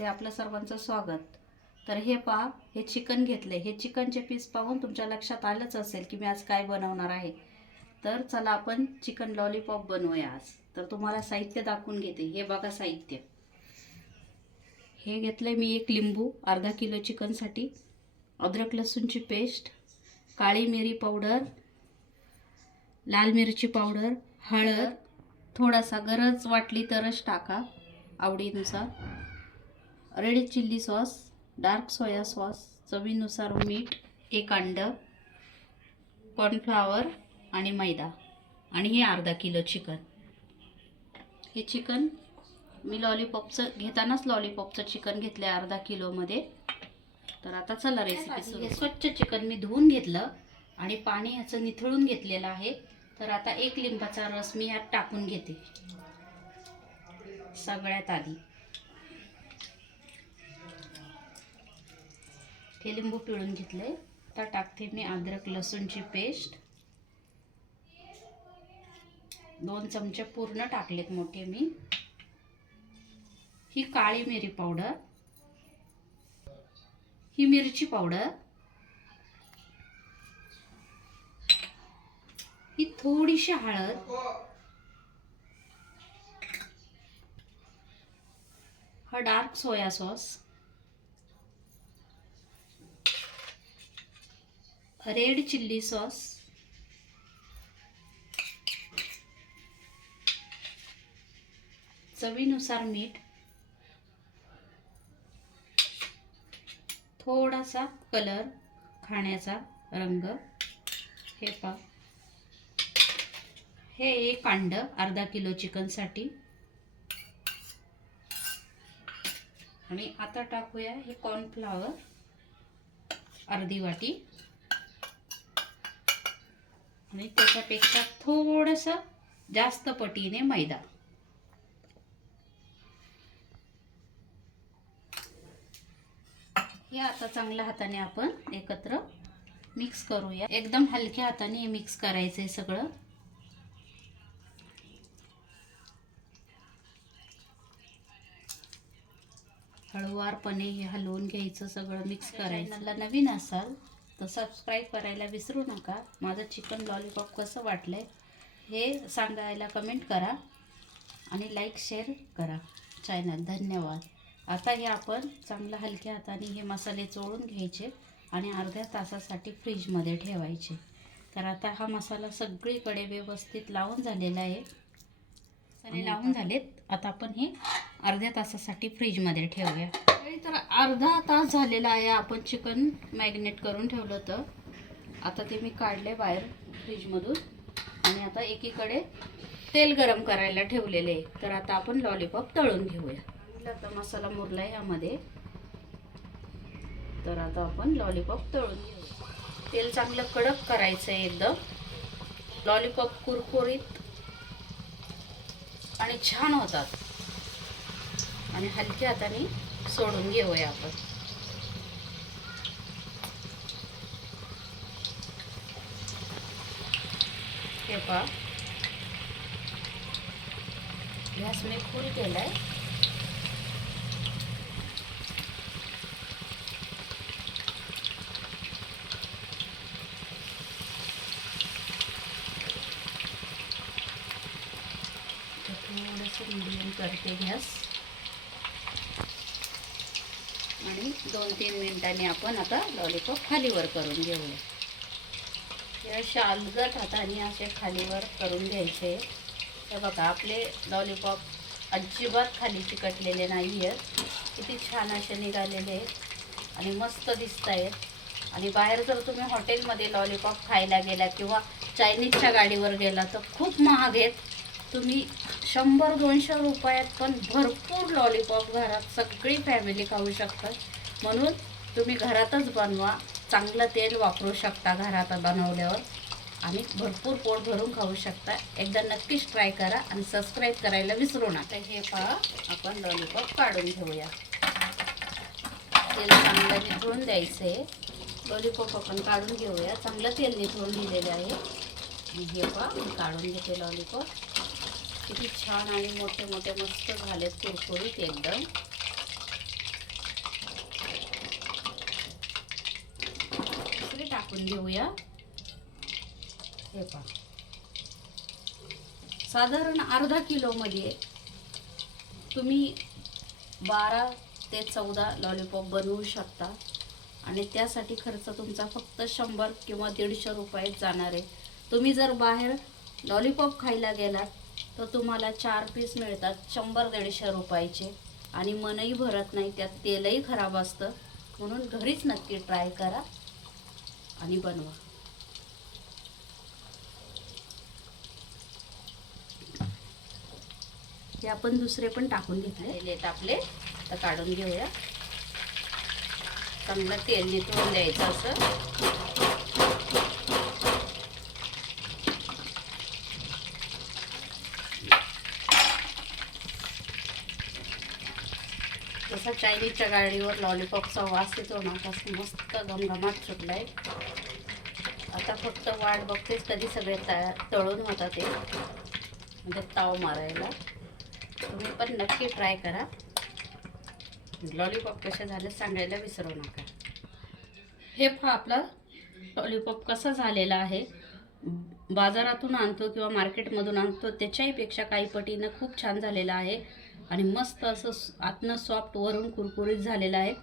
चॅनलमध्ये आपलं सर्वांचं स्वागत. तर हे पहा हे चिकन घेतले हे चिकनचे पीस पाहून तुमच्या लक्षात आलंच असेल की मी आज काय बनवणार आहे. तर चला आपण चिकन लॉलीपॉप बनवूया आज. तर तुम्हाला साहित्य दाखवून घेते. हे बघा साहित्य. हे घेतलंय मी एक लिंबू अर्धा किलो चिकनसाठी अद्रक लसूणची पेस्ट काळी मिरी पावडर लाल मिरची पावडर हळद थोडासा गरज वाटली तरच टाका आवडीनुसार. Red chilli sauce dark soya sauce चवीनुसार मीठ एक अंडं कॉर्नफ्लावर आणि मैदा. आणि हे अर्धा किलो चिकन. हे चिकन मी लॉलीपॉपचं घेतानाच लॉलीपॉपचं चिकन घेतलं आहे अर्धा किलोमध्ये. तर आता चला रेसिपी सुरू हे स्वच्छ चिकन मी धुवून घेतलं आणि पाणी ह्याचं निथळून घेतलेलं आहे. तर आता एक लिंबाचा रस मी यात टाकून घेते. सगळ्यात आधी. हे लिंबू पिळून घेतले आता टाकते मी अद्रक लसूणची पेस्ट. दोन चमचे पूर्ण टाकलेत मोठे मी. ही काळी मिरी पावडर. ही मिरची पावडर. ही थोडीशी हळद. हा dark soya sauce. Red chilli sauce. चवीनुसार मीठ. थोडासा कलर खाण्याचा रंग. हे पा हे एक अंड अर्धा किलो चिकनसाठी आणि आता टाकूया हे कॉर्नफ्लावर अर्धी वाटी. आणि त्याच्यापेक्षा थोडंसं जास्त पटीने मैदा. हे आता चांगल्या हाताने आपण एकत्र मिक्स करूया. एकदम हलक्या हाताने हे मिक्स करायचं आहे सगळं. हळूवारपणे हे हलवून घ्यायचं सगळं मिक्स करायचं. नवीन असाल तर सबस्क्राईब करायला विसरू नका. माझं चिकन लॉलीपॉप कसं वाटलंय हे सांगायला कमेंट करा आणि लाईक शेअर करा चॅनल धन्यवाद. आता हे आपण चांगलं हलक्या हाताने हे मसाले चोळून घ्यायचे आणि अर्ध्या तासासाठी फ्रीजमध्ये ठेवायचे. तर आता हा मसाला सगळीकडे व्यवस्थित लावून झालेला आहे. मसाले लावून झालेत. आता आपण हे अर्ध्या तासासाठी फ्रीजमध्ये ठेवूया. तरी तर अर्धा तास झालेला आहे आपण चिकन मॅग्नेट करून ठेवलं होतं. आता ते मी काढले बाहेर फ्रीजमधून. आणि आता एकीकडे तेल गरम करायला ठेवलेले आहे. तर आता आपण लॉलीपॉप तळून घेऊया. आता मसाला मुरला आहे यामध्ये तर आता आपण लॉलीपॉप तळून घेऊया. तेल चांगलं कडक करायचं आहे एकदम. लॉलीपॉप कुरकुरीत आणि छान होतात. आणि हलक्या हाताने सोडून घेऊया आपण. हे पहा. गॅस मी फुल केलाय. थोडंसं करते गॅस. आणि दोन तीन मिनिटांनी आपण आता लॉलीपॉप खालीवर करून घेऊया. या असे हाताने असे खालीवर करून घ्यायचे. तर बघा आपले लॉलीपॉप अजिबात खाली चिकटलेले नाही आहेत किती छान असे निघालेले आहेत आणि मस्त दिसत आहेत आणि बाहेर जर तुम्ही हॉटेलमध्ये लॉलीपॉप खायला गेला किंवा चायनीजच्या गाडीवर गेला तर खूप महाग आहेत. तुम्ही शंभर दोनशे रुपयात पण भरपूर लॉलीपॉप घरात सगळी फॅमिली खाऊ शकतात. म्हणून तुम्ही घरातच बनवा. चांगलं तेल वापरू शकता घरात बनवल्यावर. आणि भरपूर पोट भरून खाऊ शकता. एकदा नक्कीच ट्राय करा आणि सबस्क्राईब करायला विसरू नका. हे पहा आपण लॉलीपॉप काढून घेऊया. तेल चांगलं निथळून द्यायचं आहे. लॉलीपॉप आपण काढून घेऊया. चांगलं तेल निथळून दिलेलं आहे. आणि हे पहा मी काढून घेते लॉलीपॉप किती छान आणि मोठे मोठे मस्त झालेत कुरकुरीत एकदम. टाकून घेऊया. हे पहा. साधारण अर्धा किलोमध्ये तुम्ही बारा ते चौदा लॉलीपॉप बनवू शकता. आणि त्यासाठी खर्च तुमचा फक्त शंभर किंवा दीडशे रुपयात जाणार आहे. तुम्ही जर बाहेर लॉलीपॉप खायला गेलात तर तुम्हाला चार पीस मिळतात शंभर दीडशे रुपयाचे. आणि मनही भरत नाही त्यात तेलही खराब असतं. म्हणून घरीच नक्की ट्राय करा. आणि बनवा. हे आपण दुसरे पण टाकून घेतले. आपले तर काढून घेऊया. चांगलं तेल निथळून द्यायचं असं. चायनीजच्या गाडीवर लॉलीपॉपचा वास येतो ना तसं मस्त घमघमाट सुटलाय. आता फक्त वाट बघतेच कधी सगळे तयार तळून होतात ते. म्हणजे ताव मारायला. तुम्ही पण नक्की ट्राय करा. लॉलीपॉप कसे झाले सांगायला विसरू नका. हे पहा आपला लॉलीपॉप कसा झालेला आहे. बाजारातून आणतो किंवा मार्केटमधून आणतो त्याच्याहीपेक्षा काही पटीनं खूप छान झालेला आहे. आणि मस्त असं आतनं सॉफ्ट वरून कुरकुरीत झालेलं आहे.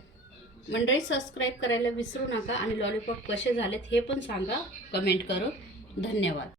मंडळी सबस्क्राईब करायला विसरू नका आणि लॉलीपॉप कसे झालेत हे पण सांगा. कमेंट करून. धन्यवाद.